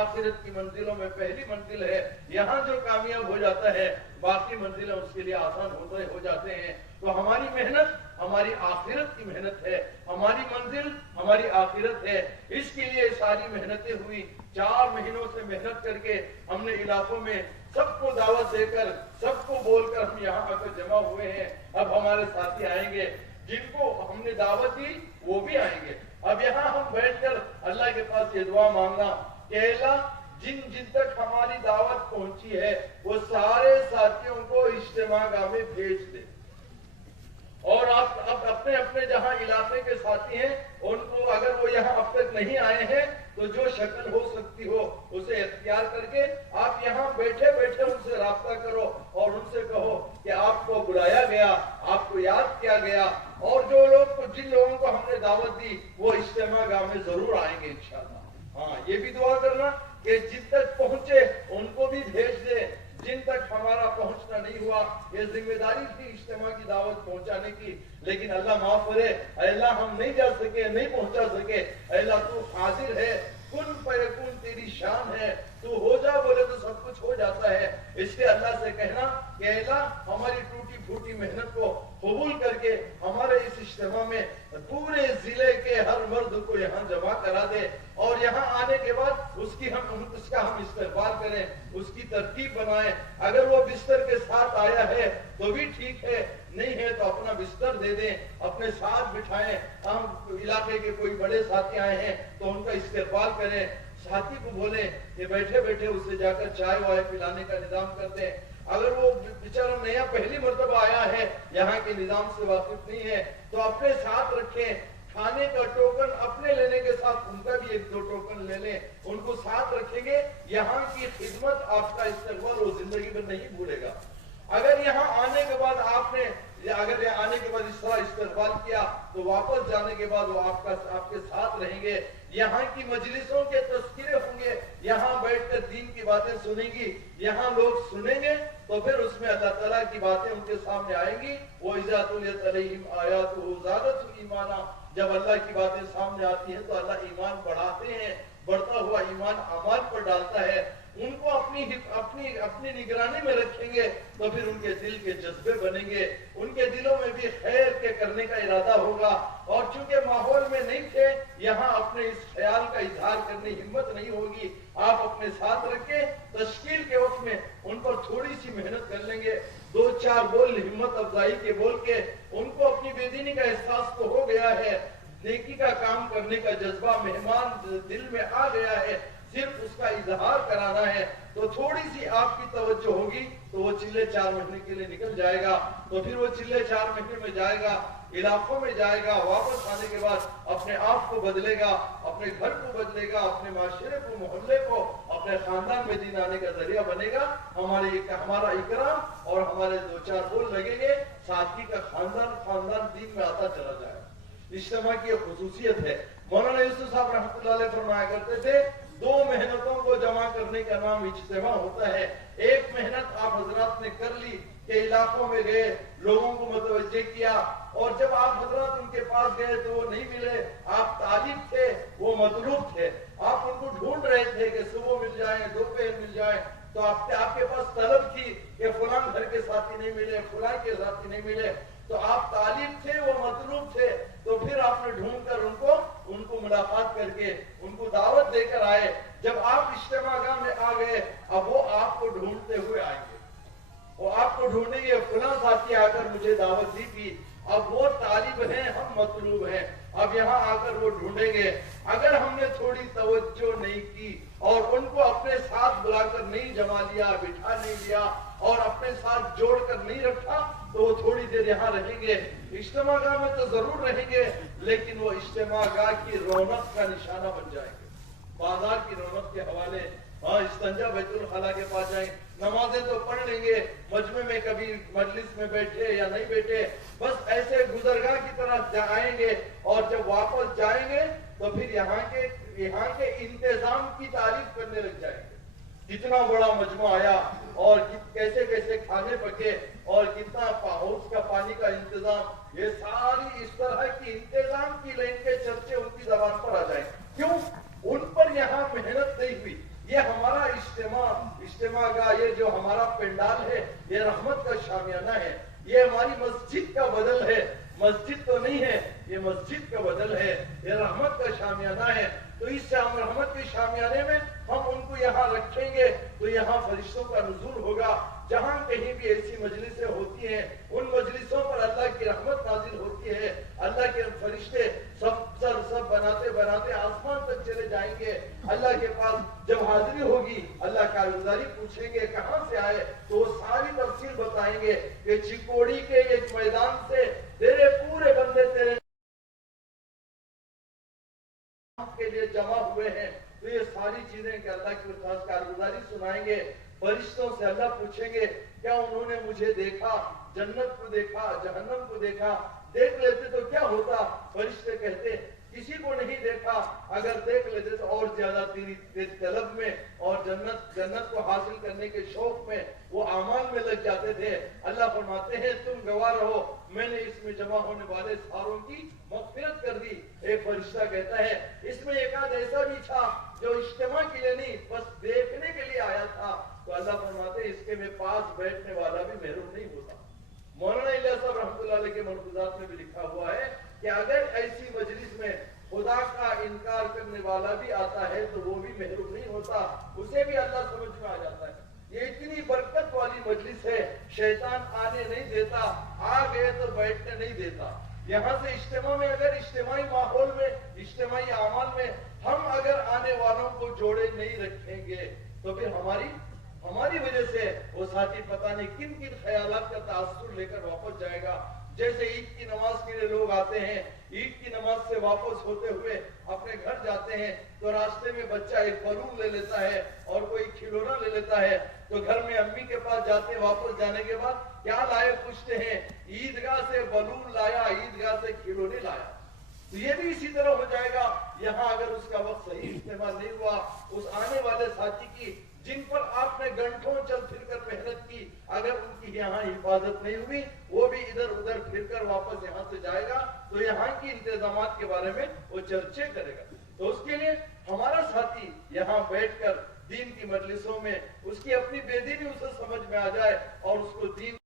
आखिरत की मंजिलों में पहली मंजिल है। यहाँ जो कामयाब हो जाता है बाकी मंजिलें उसके लिए आसान हो जाते हैं। तो हमारी मेहनत हमारी आखिरत की मेहनत है, हमारी मंजिल हमारी आखिरत है। इसके लिए सारी मेहनतें हुई। 4 महीनों से मेहनत करके हमने इलाकों में सबको दावत देकर सबको बोलकर हम यहाँ आकर जमा हुए हैं। अब हमारे साथी आएंगे, जिनको हमने दावत दी वो भी आएंगे। अब यहाँ हम बैठकर अल्लाह के पास ये दुआ मांगना कि अल्लाह जिन जिन तक हमारी दावत पहुंची है वो सारे साथियों को इज्तिमागाह में भेज दे। और आप अब अपने अपने जहां इलाके के साथी हैं उनको, अगर वो यहाँ अब तक नहीं आए हैं तो जो शक्ल हो सकती हो उसे इख्तियार करके आप यहाँ बैठे बैठे उनसे राब्ता करो और उनसे कहो कि आपको बुलाया गया, आपको याद किया गया, और जो लोग जिन लोगों को हमने दावत दी वो इज्तिमागाह में जरूर आएंगे इंशाअल्लाह। हाँ, ये भी दुआ करना कि जिन तक पहुंचे उनको भी भेज दे, जिन तक हमारा पहुंचना नहीं हुआ। ये जिम्मेदारी थी इज्तिमा की दावत पहुंचाने की, लेकिन अल्लाह माफ करे, अल्लाह हम नहीं जा सके, नहीं पहुंचा सके। अल्लाह तू हाजिर है, कुन फयकुन तेरी शान है, तू हो जा बोले तो सब कुछ हो जाता है। इसलिए अल्लाह से कहना कि अल्लाह हमारी टूटी फूटी मेहनत को कबूल करके हमारे इस इज्तिमा में पूरे जिले के हर मर्द को यहाँ जमा करा दे, और यहाँ आने के बाद उसका हम इस्तेमाल करें, उसकी तरतीब बनाएं। अगर वो बिस्तर के साथ आया है तो भी ठीक है, नहीं है तो अपना बिस्तर दे दें, अपने साथ बिठाएं। हम इलाके के कोई बड़े साथी आए हैं तो उनका इस्तेमाल करें, साथी को बोले कि बैठे बैठे उससे जाकर चाय वाय पिलाने का निजाम कर दें। अगर वो बेचारा नया पहली मर्तबा आया है, यहाँ के निजाम से वाकिफ नहीं है, तो अपने साथ रखें। खाने का टोकन अपने लेने के साथ उनका भी 1-2 टोकन ले लें, उनको साथ रखेंगे। यहाँ की खिदमत आपका इस्तेमाल वो जिंदगी में नहीं भूलेगा। अगर यहाँ आने के बाद आपने आने के बाद इस तरह इस्तेमाल किया तो वापस जाने के बाद वो आपके साथ रहेंगे। यहाँ की मजलिसों के तस्किरे होंगे, यहाँ बैठकर दीन की बातें सुनेंगी, यहाँ लोग सुनेंगे तो फिर उसमें अल्लाह ताला की बातें उनके सामने आएंगी। वो इज़ा तुलियत अलैहिम आयातुहु ज़ादतहुम ईमाना, जब अल्लाह की बातें सामने आती हैं तो अल्लाह ईमान बढ़ाते हैं, बढ़ता हुआ ईमान अमाल पर डालता है। उनको अपनी निगरानी में रखेंगे तो फिर उनके दिल के जज्बे बनेंगे, उनके दिलों में भी खैर के करने का इरादा होगा। और चूंकि माहौल में नहीं थे, यहाँ अपने इस ख्याल का इजहार करने की हिम्मत नहीं होगी। आप अपने साथ रखें, तश्कील के वक्त में उन पर थोड़ी सी मेहनत कर लेंगे, 2-4 बोल हिम्मत अफजाई के बोल के उनको अपनी बेदीनी का एहसास तो हो गया है, नेकी का काम करने का जज्बा मेहमान दिल में आ गया है, सिर्फ उसका इजहार कराना है। तो थोड़ी सी आपकी तवज्जो होगी तो वो चिल्ले 4 महीने के लिए निकल जाएगा। तो फिर वो चिल्ले 4 महीने में जाएगा, इलाकों में जाएगा, वापस आने के बाद अपने आप को बदलेगा, अपने घर को बदलेगा, अपने माशरे को, मोहल्ले को, अपने खानदान में दीन आने का जरिया बनेगा। हमारा इकराम और हमारे 2-4 बोल लगेंगे, साथी का खानदान दीन में आता चला जाएगा। इज्तिमा की खुसूसियत है। मौलाना यूसुफ साहब रहमतुल्लाह अलैह फरमाया करते थे, 2 मेहनतों को जमा करने का नाम इज्तिमा होता है। एक मेहनत आप हजरात ने कर ली कि इलाकों में गए, लोगों को मुतवज्जे किया, और जब आप हजरात उनके पास गए तो वो नहीं मिले, आप तालिब थे, वो मतलूब थे, आप उनको ढूंढ रहे थे कि सुबह मिल जाए, दोपहर मिल जाए। तो आपके पास तलब थी कि फलां घर के साथी नहीं मिले, फलां के साथी नहीं मिले, तो आप तालिब थे, वो मतलूब थे। तो फिर आपने ढूंढ कर उनको मुलाकात करके उनको दावत देकर आए। जब आप इज्तिमागाह में आ गए, अब वो आपको ढूंढते हुए आएंगे, वो आपको ढूंढेंगे, फलां साथी आकर मुझे दावत दी थी। अब वो तालिब हैं, हम मतलूब हैं, अब यहाँ आकर वो ढूंढेंगे। अगर हमने थोड़ी तवज्जो नहीं की और उनको अपने साथ बुलाकर नहीं जमा लिया, बिठा नहीं लिया और अपने साथ जोड़कर नहीं रखा, तो वो थोड़ी देर यहाँ रहेंगे। इज्तिमागाह में तो जरूर रहेंगे, लेकिन वो इज्तिमागाह की रौनक का निशाना बन जाएंगे। बाजार की रौनक के हवाले, हाँ, इस्तंजा बैतुल खला के पास जाए, नमाजें तो पढ़ लेंगे, मजमे में कभी मजलिस में बैठे या नहीं बैठे, बस ऐसे गुजरगाह की तरह आएंगे। और जब वापस जाएंगे तो फिर यहाँ के इंतजाम की तारीफ करने लग जाएंगे। कितना बड़ा मजमा आया और कैसे कैसे खाने पके और कितना हाउस का पानी का इंतजाम, ये सारी इस तरह की इंतजाम की लाइन के चर्चे उनकी जबान पर आ जाए। क्यों? उन पर यहाँ मेहनत नहीं हुई, یہ ہمارا اجتماع کا یہ جو ہمارا پنڈال ہے یہ رحمت کا شامیانہ ہے، یہ ہماری مسجد کا بدل ہے، مسجد تو نہیں ہے، یہ مسجد کا بدل ہے، یہ رحمت کا شامیانہ ہے۔ تو اس سے ہم رحمت کے شامیانے میں ہم ان کو یہاں رکھیں گے تو یہاں فرشتوں کا نزول ہوگا۔ جہاں کہیں بھی ایسی مجلسیں ہوتی ہیں ان مجلسوں پر اللہ کی رحمت نازل ہوتی ہے، اللہ کے فرشتے سب بناتے بناتے آسمان تک چلے جائیں گے۔ اللہ کے پاس جب حاضری ہوگی اللہ کارگزاری پوچھیں گے کہاں سے آئے، تو وہ ساری تفصیل بتائیں گے کہ چکوڑی کے ایک میدان سے تیرے پورے بندے تیرے کے لیے جمع ہوئے ہیں۔ تو یہ ساری چیزیں کہ اللہ کی خاص کارگزاری سنائیں گے۔ فرشتوں سے اللہ پوچھیں گے کیا انہوں نے مجھے دیکھا، جنت کو دیکھا، جہنم کو دیکھا؟ دیکھ لیتے تو کیا ہوتا؟ فرشتے کہتے کسی کو نہیں دیکھا، اگر دیکھ لیتے تو اور زیادہ تیری طلب میں اور جنت کو حاصل کرنے کے شوق میں وہ اعمال میں لگ جاتے تھے۔ اللہ فرماتے ہیں تم گواہ رہو، میں نے اس میں جمع ہونے والے ساروں کی مغفرت کر دی۔ ایک فرشتہ کہتا ہے اس میں ایک آدھ ایسا بھی تھا جو اجتماع کے لیے نہیں بس دیکھنے کے لیے آیا تھا، تو اللہ فرماتے ہیں اس کے میں پاس بیٹھنے والا بھی محروم نہیں ہوتا۔ مولانا الیاس صاحب رحمۃ اللہ علیہ کے ملفوظات میں بھی لکھا ہوا ہے کہ اگر ایسی مجلس میں خدا کا انکار کرنے والا بھی آتا ہے تو وہ بھی محروم نہیں ہوتا، اسے بھی اللہ سمجھ میں آ جاتا ہے۔ یہ اتنی برکت والی مجلس ہے، شیطان آنے نہیں دیتا، آ گئے تو بیٹھنے نہیں دیتا۔ یہاں سے اجتماع میں اگر اجتماعی ماحول میں اجتماعی اعمال میں ہم اگر آنے والوں کو جوڑے نہیں رکھیں گے تو پھر ہماری وجہ سے وہ ساتھی پتہ نہیں کن کن خیالات کا تاثر لے کر واپس جائے گا۔ جیسے عید کی نماز کے لیے لوگ آتے ہیں، عید کی نماز سے واپس ہوتے ہوئے اپنے گھر جاتے ہیں تو راستے میں بچہ ایک بلون لے لیتا ہے اور کوئی کھلونا لے لیتا ہے، تو گھر میں امی کے پاس جاتے ہیں، واپس جانے کے بعد کیا لائے پوچھتے ہیں، عیدگاہ سے بلون لایا، عیدگاہ سے کھلونے لایا۔ تو یہ بھی اسی طرح ہو جائے گا یہاں اگر اس کا وقت صحیح استعمال نہیں ہوا، اس آنے والے ساتھی کی جن پر آپ نے گھنٹوں چل پھر کر محنت کی، اگر ان کی یہاں حفاظت نہیں ہوئی وہ بھی ادھر ادھر پھر کر واپس یہاں سے جائے گا تو یہاں کی انتظامات کے بارے میں وہ چرچے کرے گا۔ تو اس کے لیے ہمارا ساتھی یہاں بیٹھ کر دین کی مجلسوں میں اس کی اپنی بے دینی اسے سمجھ میں آ جائے اور اس کو دین